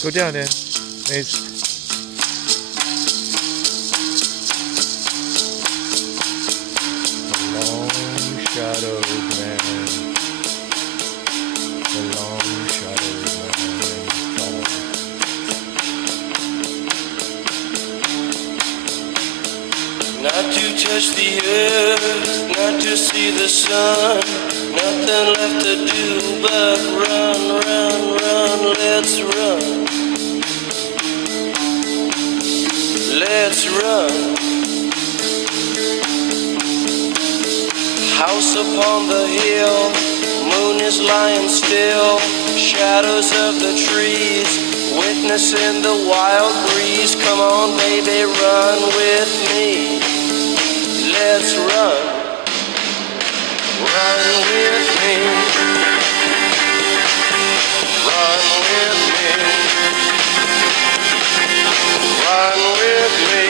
Go down then. Maze. The long shadows, man. The long shadows, man. Not to touch the earth, not to see the sun. Nothing left to do but run, run, run. Let's run. Let's run. House upon the hill, moon is lying still. Shadows of the trees, witnessing the wild breeze. Come on, baby, run with me. Let's run. Run with me. Run with me. Run with me.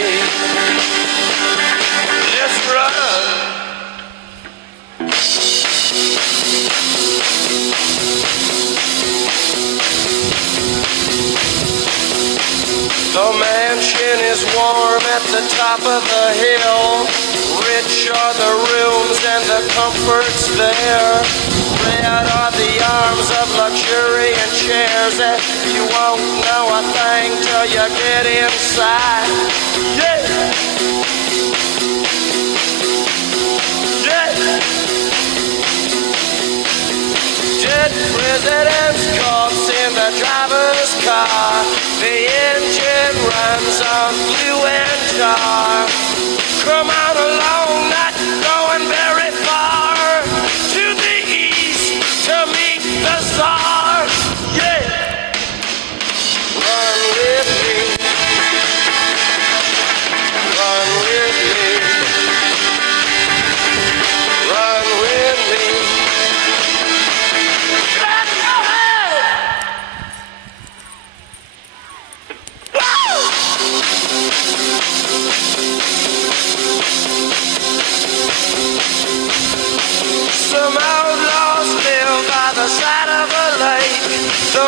Let's run. The mansion is warm at the top of the hill. Rich are the rooms and the comforts there. Red are the arms of luxuriant chairs that you won't know a thing till you get inside. Yeah! Yeah! Dead president's corpse in the driver's car. The engine runs on glue and tar. Come on along, not going very far. To the east to meet the Tsar. Yeah! Run with me. Run with me. Run with me. Clap your hands! Some outlaws live by the side of a lake. The